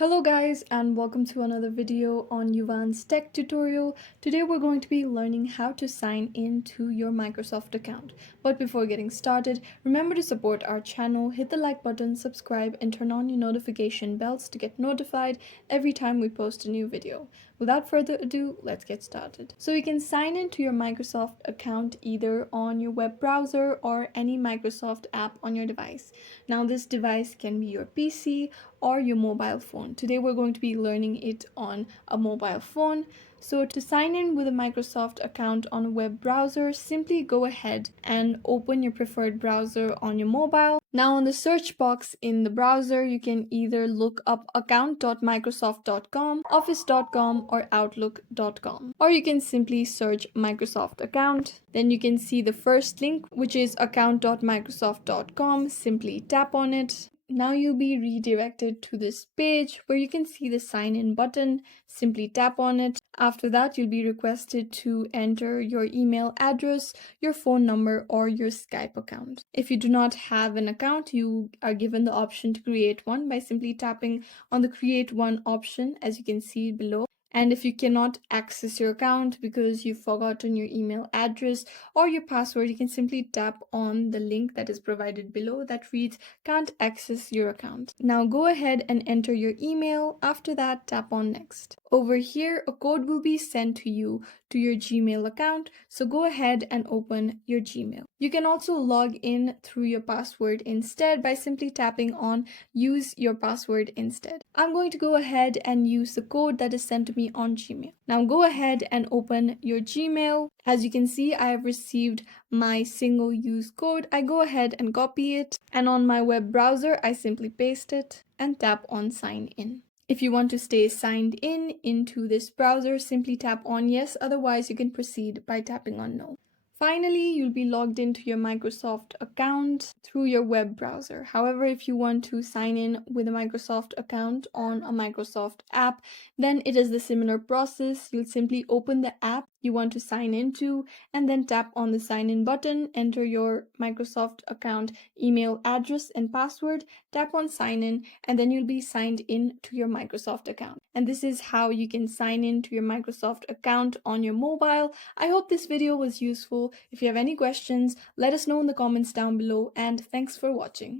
Hello guys and welcome to another video on Yuvanstechtutorial. Today we're going to be learning how to sign in to your Microsoft account. But before getting started, remember to support our channel, hit the like button, subscribe and turn on your notification bells to get notified every time we post a new video. Without further ado, let's get started. So you can sign in to your Microsoft account either on your web browser or any Microsoft app on your device. Now this device can be your PC or your mobile phone. Today we're going to be learning it on a mobile phone. So to sign in with a Microsoft account on a web browser, simply go ahead and open your preferred browser on your mobile. Now on the search box in the browser, you can either look up account.microsoft.com, office.com or outlook.com. Or you can simply search Microsoft account. Then you can see the first link, which is account.microsoft.com. Simply tap on it. Now you'll be redirected to this page where you can see the sign in button. Simply tap on it. After that, you'll be requested to enter your email address, your phone number, or your Skype account. If you do not have an account, you are given the option to create one by simply tapping on the create one option, as you can see below. And if you cannot access your account because you've forgotten your email address or your password, you can simply tap on the link that is provided below that reads "Can't access your account." Now go ahead and enter your email. After that, tap on next. Over here, a code will be sent to you to your Gmail account, so go ahead and open your Gmail. You can also log in through your password instead by simply tapping on use your password instead. I'm going to go ahead and use the code that is sent to me on Gmail. Now go ahead and open your Gmail. As you can see, I have received my single use code. I go ahead and copy it, and on my web browser I simply paste it and tap on sign in. If you want to stay signed in into this browser, simply tap on yes, otherwise you can proceed by tapping on no. Finally, you'll be logged into your Microsoft account through your web browser. However, if you want to sign in with a Microsoft account on a Microsoft app, then it is the similar process. You'll simply open the app you want to sign into and then tap on the sign in button, enter your Microsoft account email address and password, tap on sign in, and then you'll be signed in to your Microsoft account. And this is how you can sign in to your Microsoft account on your mobile. I hope this video was useful. If you have any questions, let us know in the comments down below, and thanks for watching.